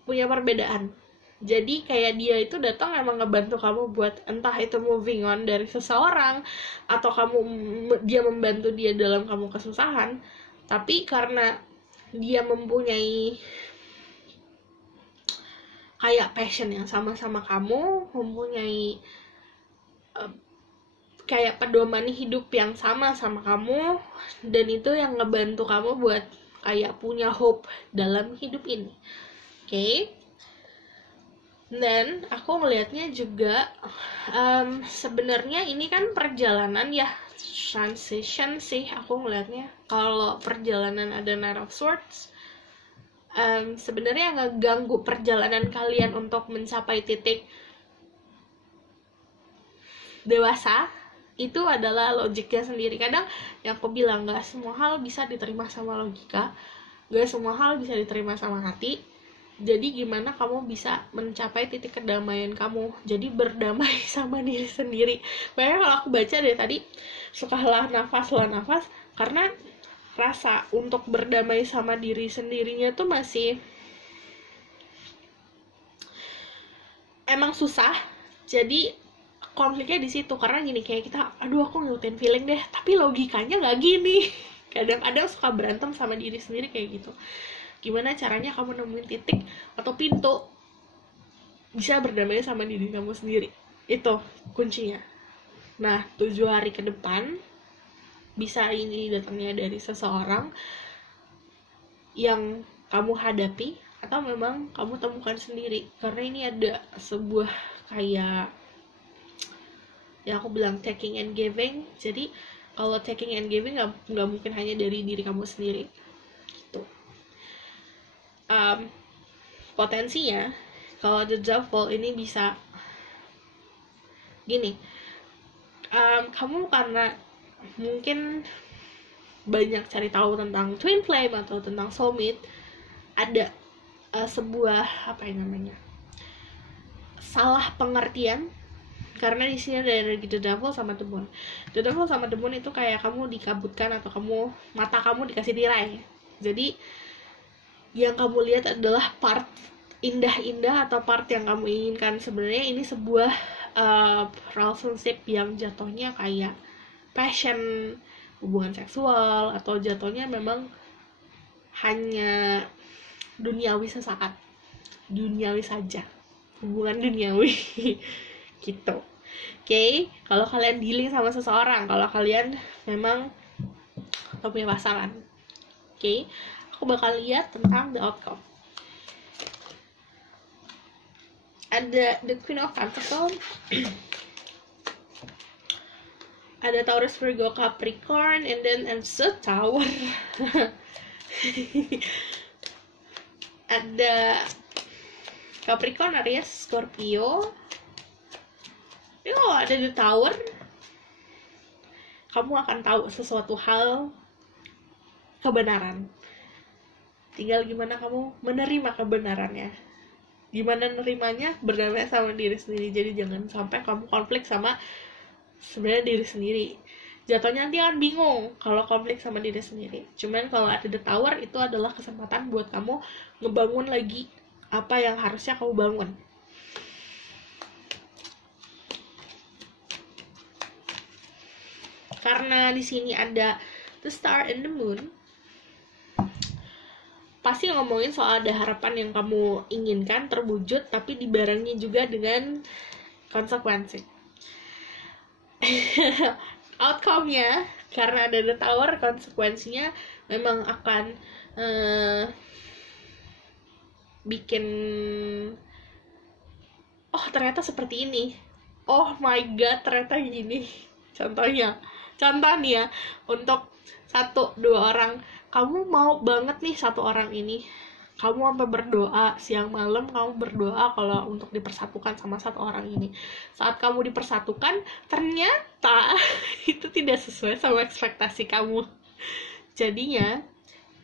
punya perbedaan. Jadi kayak dia itu datang emang ngebantu kamu buat entah itu moving on dari seseorang, atau dia membantu dia dalam kamu kesusahan. Tapi karena dia mempunyai kayak passion yang sama-sama kamu, mempunyai kayak pedoman hidup yang sama-sama kamu, dan itu yang ngebantu kamu buat kayak punya hope dalam hidup ini. Oke. Dan aku ngelihatnya juga sebenarnya ini kan perjalanan ya, transition sih aku ngelihatnya. Kalau perjalanan ada Knight of Swords, sebenarnya ngeganggu perjalanan kalian untuk mencapai titik dewasa itu adalah logiknya sendiri. Kadang yang aku bilang, gak semua hal bisa diterima sama logika, gak semua hal bisa diterima sama hati. Jadi gimana kamu bisa mencapai titik kedamaian kamu, jadi berdamai sama diri sendiri. Makanya kalau aku baca dari tadi suka lah nafas, karena rasa untuk berdamai sama diri sendirinya tuh masih emang susah. Jadi konfliknya di situ, karena gini, kayak kita aduh aku ngikutin feeling deh, tapi logikanya nggak gini. Kadang-kadang suka berantem sama diri sendiri kayak gitu. Gimana caranya kamu nemuin titik atau pintu bisa berdamai sama diri kamu sendiri, itu kuncinya. Nah, 7 hari ke depan Bisa ini datangnya dari seseorang yang kamu hadapi, atau memang kamu temukan sendiri. Karena ini ada sebuah kayak yang aku bilang taking and giving. Jadi kalau taking and giving nggak mungkin hanya dari diri kamu sendiri gitu. Potensinya kalau the devil ini bisa gini, kamu karena mungkin banyak cari tahu tentang twin flame atau tentang soulmate, ada sebuah apa yang namanya salah pengertian. Karena di sini ada energi the devil sama the moon. The devil sama the moon itu kayak kamu dikabutkan atau mata kamu dikasih tirai. Jadi yang kamu lihat adalah part indah-indah atau part yang kamu inginkan. Sebenarnya ini sebuah relationship yang jatuhnya kayak passion, hubungan seksual, atau jatuhnya memang hanya duniawi sesaat, duniawi saja, hubungan duniawi gitu. Oke, kalau kalian dealing sama seseorang, kalau kalian memang punya pasangan, oke, aku bakal lihat tentang the outcome. Ada the Queen of Pentacles, ada Taurus, Virgo, Capricorn, and then the Tower. Ada Capricorn, Aries, Scorpio. Ada the Tower. Kamu akan tahu sesuatu hal kebenaran. Tinggal gimana kamu menerima kebenarannya. Gimana nerimanya, berdamai sama diri sendiri. Jadi jangan sampai kamu konflik sama sebenarnya diri sendiri. Jatuhnya nanti akan bingung kalau konflik sama diri sendiri. Cuman kalau ada the Tower, itu adalah kesempatan buat kamu ngebangun lagi apa yang harusnya kamu bangun. Karena di sini ada the Star and the Moon, pasti ngomongin soal ada harapan yang kamu inginkan terwujud, tapi dibarengi juga dengan konsekuensi. Outcome-nya, karena ada the Tower, konsekuensinya memang akan bikin ternyata seperti ini, oh my god ternyata gini. Contoh nih ya, untuk 1-2 orang, kamu mau banget nih satu orang ini, kamu sampai berdoa siang malam, kamu berdoa kalau untuk dipersatukan sama satu orang ini. Saat kamu dipersatukan, ternyata itu tidak sesuai sama ekspektasi kamu. Jadinya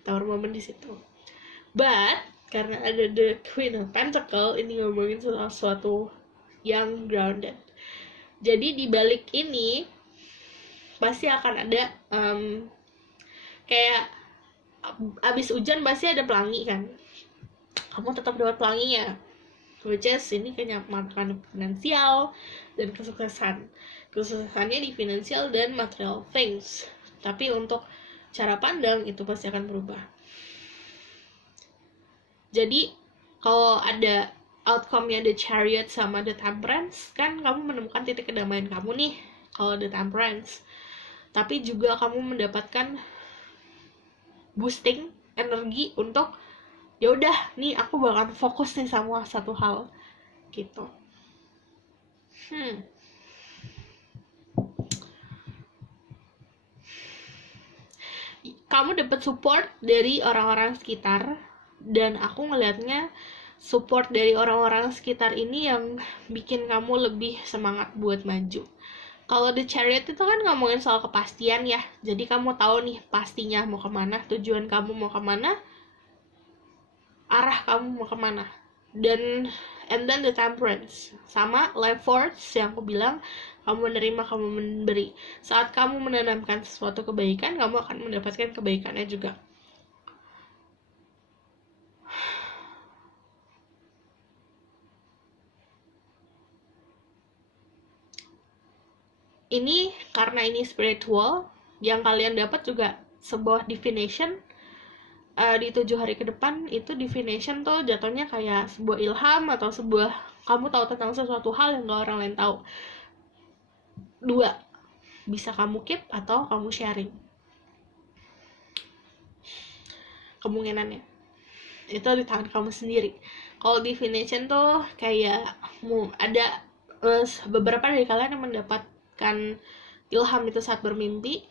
Tower moment di situ. But karena ada the Queen of Pentacles, ini ngomongin sesuatu yang grounded. Jadi di balik ini pasti akan ada kayak abis hujan pasti ada pelangi kan, kamu tetap dapat pelanginya, which is ini kenyamanan finansial dan kesuksesannya di finansial dan material things. Tapi untuk cara pandang itu pasti akan berubah. Jadi kalau ada outcome-nya the Chariot sama the Temperance, kan kamu menemukan titik kedamaian kamu nih kalau the Temperance. Tapi juga kamu mendapatkan boosting energi untuk ya udah nih aku bakal fokus nih sama satu hal gitu. Kamu dapat support dari orang-orang sekitar, dan aku ngelihatnya support dari orang-orang sekitar ini yang bikin kamu lebih semangat buat maju. Kalau the Chariot itu kan ngomongin soal kepastian ya, jadi kamu tahu nih pastinya mau kemana, tujuan kamu mau kemana, arah kamu mau kemana. Dan and then the Temperance sama Life Force yang aku bilang, kamu menerima, kamu memberi. Saat kamu menanamkan sesuatu kebaikan, kamu akan mendapatkan kebaikannya juga. Ini karena ini spiritual, yang kalian dapat juga sebuah divination di 7 hari ke depan. Itu divination tuh jatuhnya kayak sebuah ilham atau sebuah kamu tahu tentang sesuatu hal yang gak orang lain tahu. 2, bisa kamu keep atau kamu sharing. Kemungkinannya itu di tangan kamu sendiri. Kalau divination tuh kayak ada beberapa dari kalian yang mendapatkan ilham itu saat bermimpi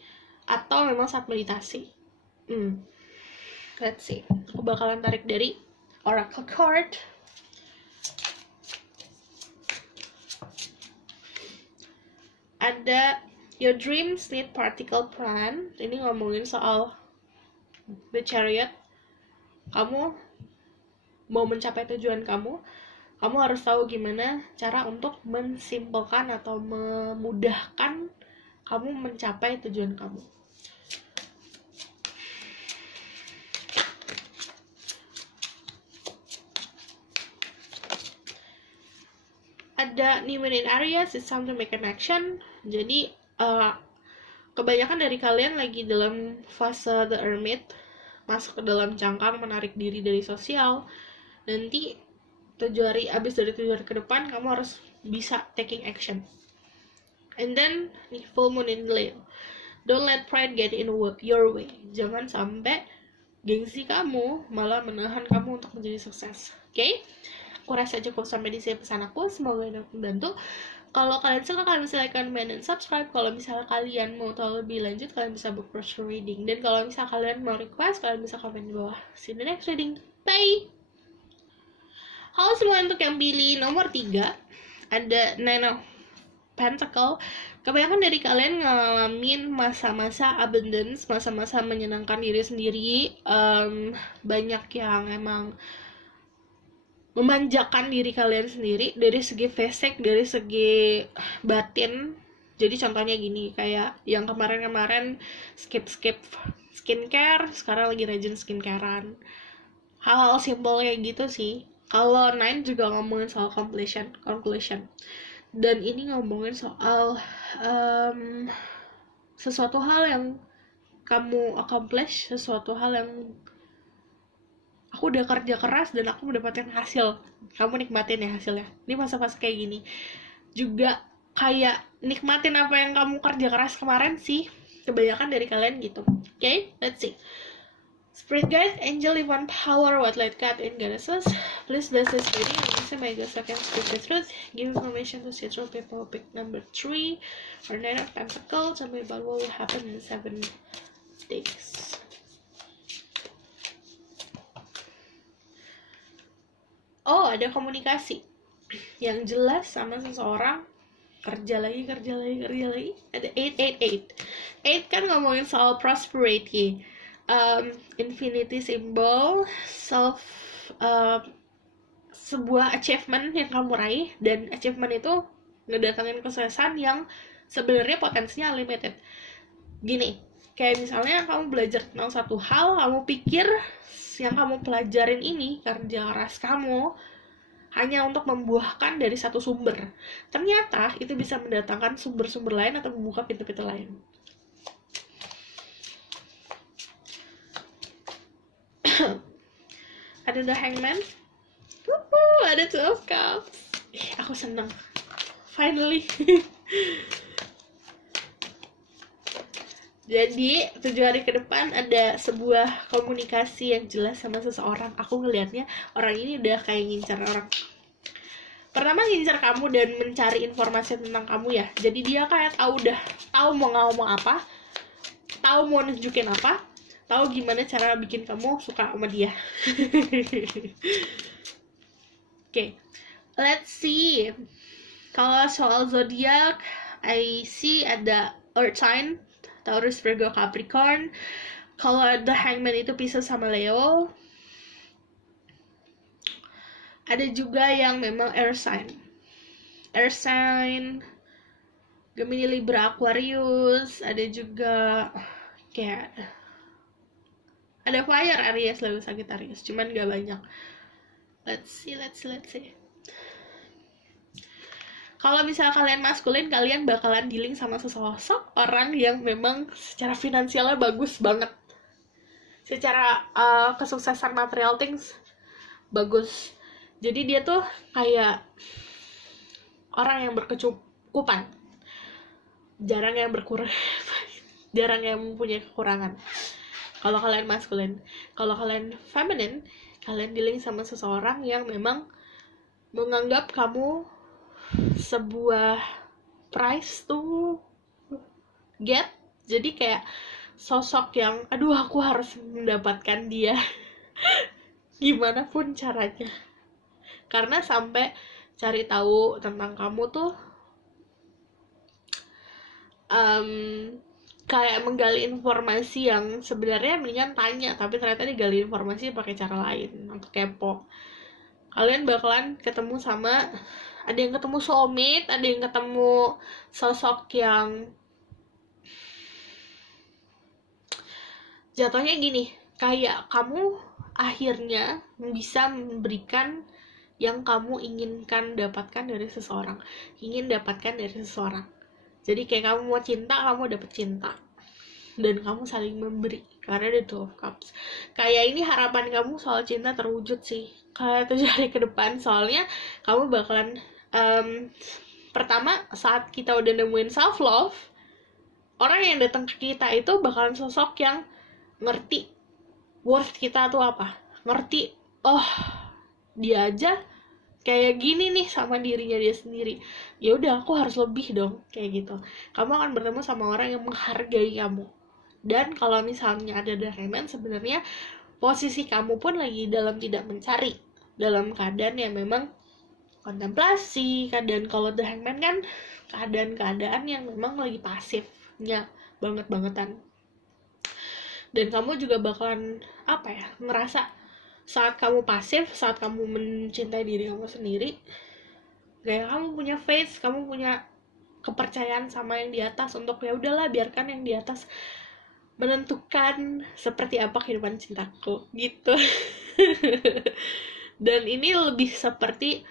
atau memang saat meditasi. Let's see. Aku bakalan tarik dari Oracle card. Ada your dreams need practical plan. Ini ngomongin soal the Chariot. Kamu mau mencapai tujuan kamu harus tahu gimana cara untuk mensimpelkan atau memudahkan kamu mencapai tujuan kamu. Ada new in areas, it's time to make an action. Jadi kebanyakan dari kalian lagi dalam fase the hermit, masuk ke dalam cangkang, menarik diri dari sosial. Nanti abis dari 7 hari ke depan kamu harus bisa taking action. And then full moon in Leo, don't let pride get in your way. Jangan sampai gengsi kamu malah menahan kamu untuk menjadi sukses. Oke? Aku rasa cukup sampai di sini pesan aku. Semoga ini membantu. Kalau kalian suka, kalian bisa like, comment, dan subscribe. Kalau misalnya kalian mau tahu lebih lanjut, kalian bisa book personal reading. Dan kalau misalnya kalian mau request, kalian bisa komen di bawah. See you in the next reading. Bye! Halo semua, untuk yang pilih nomor 3, ada Nine of Pentacle. Kebanyakan dari kalian ngalamin masa-masa abundance, masa-masa menyenangkan diri sendiri. Banyak yang emang memanjakan diri kalian sendiri dari segi fisik, dari segi batin. Jadi contohnya gini, kayak yang kemarin-kemarin skip skincare, sekarang lagi rajin skincarean. Hal-hal simpel kayak gitu sih. Kalau Nine juga ngomongin soal conclusion. Dan ini ngomongin soal sesuatu hal yang kamu accomplish, sesuatu hal yang aku udah kerja keras dan aku mendapatkan hasil. Kamu nikmatin ya hasilnya. Ini masa-masa kayak gini. Juga kayak nikmatin apa yang kamu kerja keras kemarin sih. Kebanyakan dari kalian gitu. Okay, let's see. Spirit guide, angel, divine power, what light God in goddesses. Please bless this reading and say my God can speak the truth. Give information to see through people. Pick number 3 or 9 of Pentacles. Tell me about what will happen in 7 days. Oh, ada komunikasi yang jelas sama seseorang. Kerja lagi. Ada 888. 8 kan ngomongin soal prosperity. Infinity symbol, sebuah achievement yang kamu raih, dan achievement itu ngedatangin kesuksesan yang sebenarnya potensinya unlimited. Gini, kayak misalnya kamu belajar tentang satu hal, kamu pikir yang kamu pelajarin ini kerja keras kamu hanya untuk membuahkan dari satu sumber. Ternyata itu bisa mendatangkan sumber-sumber lain atau membuka pintu-pintu lain. Ada The Hangman. Ada 2 of Cups. Aku seneng. Finally. Jadi 7 hari ke depan ada sebuah komunikasi yang jelas sama seseorang. Aku ngelihatnya orang ini udah kayak ngincar orang. Pertama ngincar kamu dan mencari informasi tentang kamu ya. Jadi dia kayak tahu mau ngomong apa, tahu mau nunjukin apa, tahu gimana cara bikin kamu suka sama dia. Okay, let's see. Kalau soal zodiak, I see ada Earth sign, Taurus, Virgo, Capricorn. Kalau The Hangman itu Pisces sama Leo. Ada juga yang memang Air sign, Gemini, Libra, Aquarius. Ada juga kayak ada fire, Aries, Leo, Sagittarius, cuman gak banyak. Let's see. Kalau misalnya kalian maskulin, kalian bakalan dealing sama sesosok orang yang memang secara finansialnya bagus banget. Secara kesuksesan material things bagus. Jadi dia tuh kayak orang yang berkecukupan. jarang yang berkurang jarang yang mempunyai kekurangan. Kalau kalian maskulin, kalau kalian feminin, kalian dealing sama seseorang yang memang menganggap kamu sebuah prize to get. Jadi kayak sosok yang aduh aku harus mendapatkan dia gimana pun caranya, karena sampai cari tahu tentang kamu tuh kayak menggali informasi yang sebenarnya mendingan tanya, tapi ternyata digali informasi pakai cara lain atau kepo. Kalian bakalan ketemu sama, ada yang ketemu soulmate, ada yang ketemu sosok yang jatuhnya gini, kayak kamu akhirnya bisa memberikan yang kamu inginkan dapatkan dari seseorang, ingin dapatkan dari seseorang. Jadi kayak kamu mau cinta, kamu dapet cinta, dan kamu saling memberi, karena ada Two of Cups. Kayak ini harapan kamu soal cinta terwujud sih, kayak 7 hari ke depan. Soalnya kamu bakalan pertama, saat kita udah nemuin self love, orang yang datang ke kita itu bakalan sosok yang ngerti worth kita tuh apa, ngerti oh dia aja kayak gini nih sama dirinya dia sendiri, ya udah aku harus lebih dong, kayak gitu. Kamu akan bertemu sama orang yang menghargai kamu. Dan kalau misalnya ada The Hangman, sebenarnya posisi kamu pun lagi dalam tidak mencari, dalam keadaan yang memang kontemplasi. Keadaan kalau The Hangman kan keadaan-keadaan yang memang lagi pasifnya banget-bangetan. Dan kamu juga bakalan ngerasa saat kamu pasif, saat kamu mencintai diri kamu sendiri, kayak kamu punya faith, kamu punya kepercayaan sama yang di atas untuk ya udahlah biarkan yang di atas menentukan seperti apa kehidupan cintaku gitu. Dan ini lebih seperti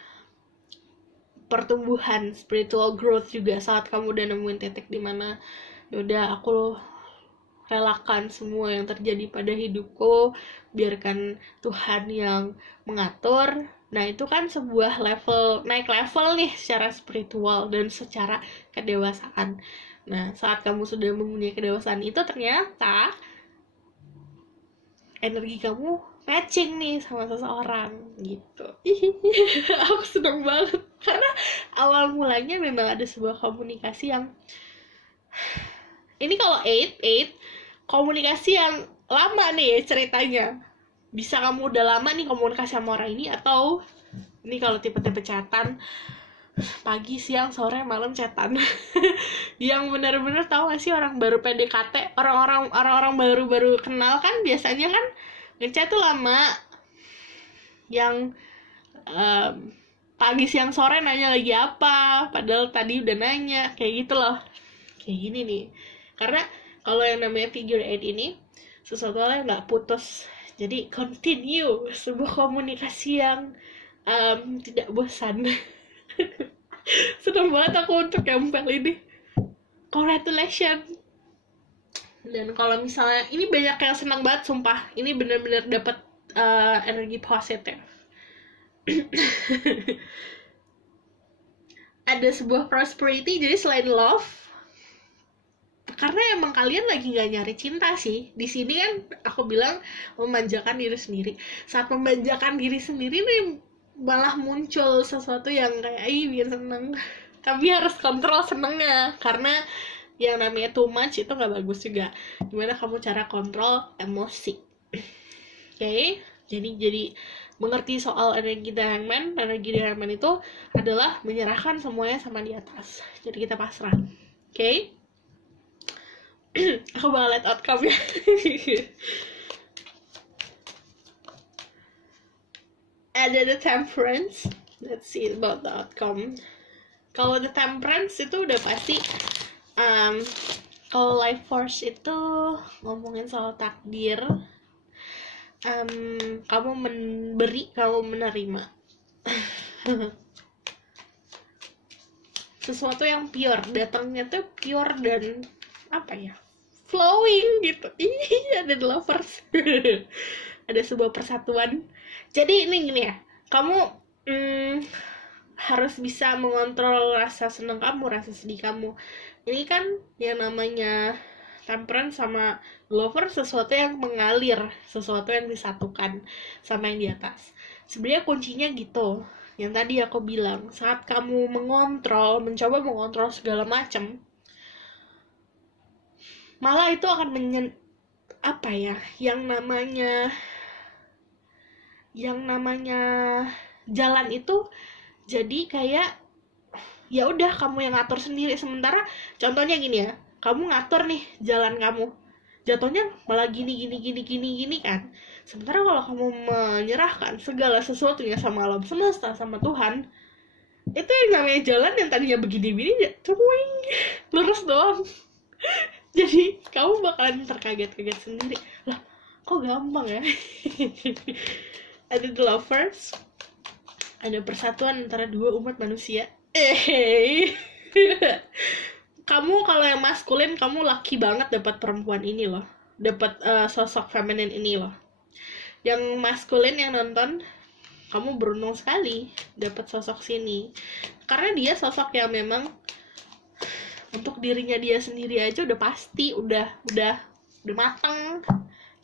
pertumbuhan, spiritual growth juga, saat kamu udah nemuin titik dimana ya udah aku relakan semua yang terjadi pada hidupku, biarkan Tuhan yang mengatur. Nah itu kan sebuah naik level nih secara spiritual dan secara kedewasaan. Nah saat kamu sudah mempunyai kedewasaan itu, ternyata energi kamu matching nih sama seseorang gitu. Aku seneng banget karena awal mulanya memang ada sebuah komunikasi yang ini kalau 8 komunikasi yang lama nih ceritanya. Bisa kamu udah lama nih komunikasi sama orang ini, atau ini kalau tipe-tipe chatan pagi, siang, sore, malam chatan. Yang benar-benar tahu gak sih orang baru PDKT, orang-orang baru kenal kan biasanya kan ngechat tuh lama. Yang pagi, siang, sore nanya lagi apa, padahal tadi udah nanya, kayak gitu loh. Kayak gini nih. Karena kalau yang namanya figure 8 ini sesuatu hal yang nggak putus, jadi continue sebuah komunikasi yang tidak bosan. Senang banget aku untuk campel ini. Congratulations. Dan kalau misalnya ini banyak yang senang banget, sumpah ini benar-benar dapat energi positif. Ada sebuah prosperity, jadi selain love, karena emang kalian lagi gak nyari cinta sih di sini kan, aku bilang memanjakan diri sendiri. Saat memanjakan diri sendiri nih malah muncul sesuatu yang kayak biar seneng, tapi harus kontrol senengnya, karena yang namanya too much itu nggak bagus juga. Gimana kamu cara kontrol emosi? Oke, jadi mengerti soal energi The Hangman. Energi The Hangman itu adalah menyerahkan semuanya sama di atas, jadi kita pasrah. Oke? Aku bakal lihat outcome-nya. Ada The Temperance. Let's see about the outcome. Kalau The Temperance itu udah pasti kalau Life Force itu ngomongin soal takdir. Kamu memberi, kamu menerima. Sesuatu yang pure, datangnya tuh pure dan flowing gitu. Ada The Lovers. Ada sebuah persatuan. Jadi ini gini ya, kamu harus bisa mengontrol rasa senang kamu, rasa sedih kamu. Ini kan yang namanya temperance sama lover, sesuatu yang mengalir, sesuatu yang disatukan sama yang di atas. Sebenarnya kuncinya gitu. Yang tadi aku bilang, saat kamu mencoba mengontrol segala macam, malah itu akan yang namanya jalan itu jadi kayak ya udah kamu yang ngatur sendiri. Sementara contohnya gini ya, kamu ngatur nih jalan kamu, jatuhnya malah gini kan. Sementara kalau kamu menyerahkan segala sesuatunya sama alam semesta, sama Tuhan, itu yang namanya jalan yang tadinya begini-begini ya lurus doang. Jadi kamu bakalan terkaget-kaget sendiri, lah kok gampang ya. Ada the lovers, ada persatuan antara dua umat manusia. Kamu kalau yang maskulin, kamu lucky banget dapat perempuan ini loh, dapat sosok feminin ini loh. Yang maskulin yang nonton, kamu beruntung sekali dapat sosok sini, karena dia sosok yang memang untuk dirinya dia sendiri aja udah pasti, udah matang.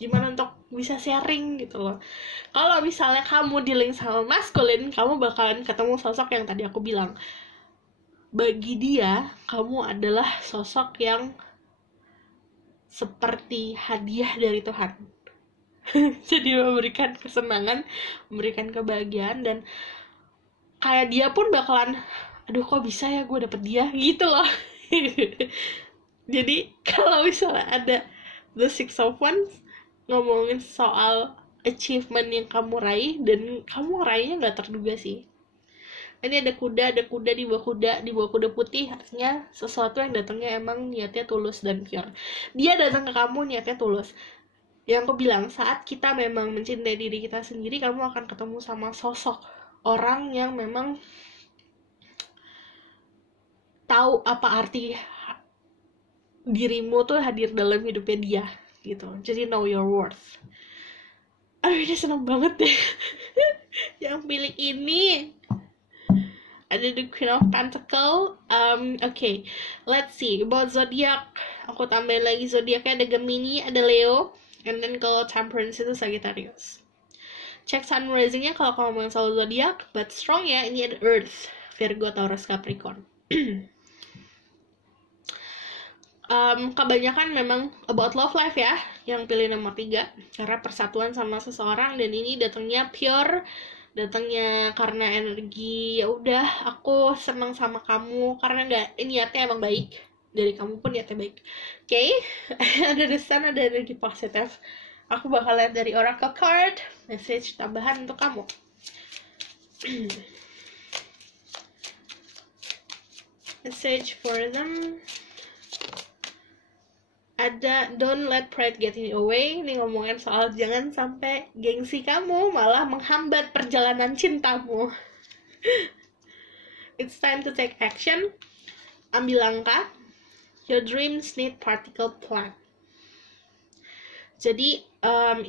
Gimana untuk bisa sharing gitu loh. Kalau misalnya kamu dealing sama maskulin, kamu bakalan ketemu sosok yang tadi aku bilang. Bagi dia, kamu adalah sosok yang seperti hadiah dari Tuhan. Jadi memberikan kesenangan, memberikan kebahagiaan, dan kayak dia pun bakalan, aduh kok bisa ya gue dapet dia gitu loh. Jadi kalau misalnya ada the Six of Wands, ngomongin soal achievement yang kamu raih, dan kamu raihnya nggak terduga sih. Ini ada kuda di bawah kuda putih, artinya sesuatu yang datangnya emang niatnya tulus dan pure. Dia datang ke kamu niatnya tulus. Yang aku bilang, saat kita memang mencintai diri kita sendiri, kamu akan ketemu sama sosok orang yang memang tahu apa arti dirimu tuh hadir dalam hidupnya dia gitu. Jadi know your worth. Aduh, ini seneng banget deh. Yang pilih ini ada the Queen of Pentacle. Okay, let's see about zodiac. Aku tambahin lagi zodiaknya, ada Gemini, ada Leo, and then kalau Temperance itu Sagittarius. Cek sun risingnya kalau kamu ngomongin soal zodiak, but strong ya, ini ada Earth, Virgo, Taurus, Capricorn. Kebanyakan memang about love life ya yang pilih nomor 3, karena persatuan sama seseorang, dan ini datangnya pure, datangnya karena energi, ya udah aku senang sama kamu karena niatnya emang baik, dari kamu pun niatnya baik. Oke. Ada the sun, ada energi positif. Aku bakal lihat dari oracle card message tambahan untuk kamu. Message for them. Ada don't let pride get in the way. Ini ngomongin soal jangan sampai gengsi kamu malah menghambat perjalanan cintamu. It's time to take action. Ambil langkah. Your dreams need practical plan. Jadi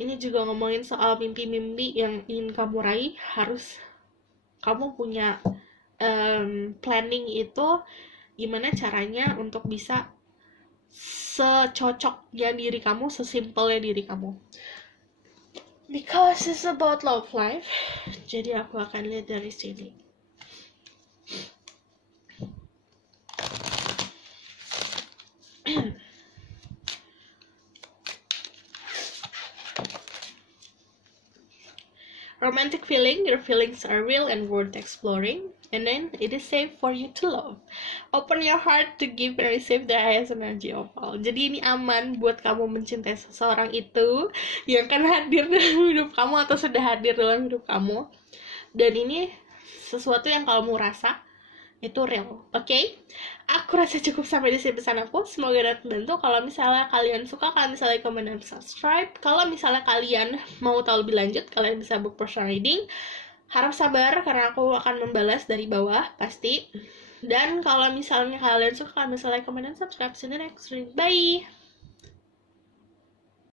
ini juga ngomongin soal mimpi-mimpi yang ingin kamu raih. Harus kamu punya planning itu, gimana caranya untuk bisa secocoknya diri kamu, sesimpelnya diri kamu. Because it's about love life, jadi aku akan lihat dari sini. Romantic feeling, your feelings are real and worth exploring. And then, it is safe for you to love. Open your heart to give and receive the highest energy of all. Jadi ini aman buat kamu mencintai seseorang itu yang akan hadir dalam hidup kamu atau sudah hadir dalam hidup kamu. Dan ini sesuatu yang kamu rasa itu real, oke? Aku rasa cukup sampai di sini pesan aku. Semoga dapat membantu. Kalau misalnya kalian suka, kalian bisa like, comment, dan subscribe. Kalau misalnya kalian mau tahu lebih lanjut, kalian bisa book personal reading. Harap sabar karena aku akan membalas dari bawah pasti. Dan kalau misalnya kalian suka, kalian bisa like, comment, dan subscribe. See you in the next reading. Bye!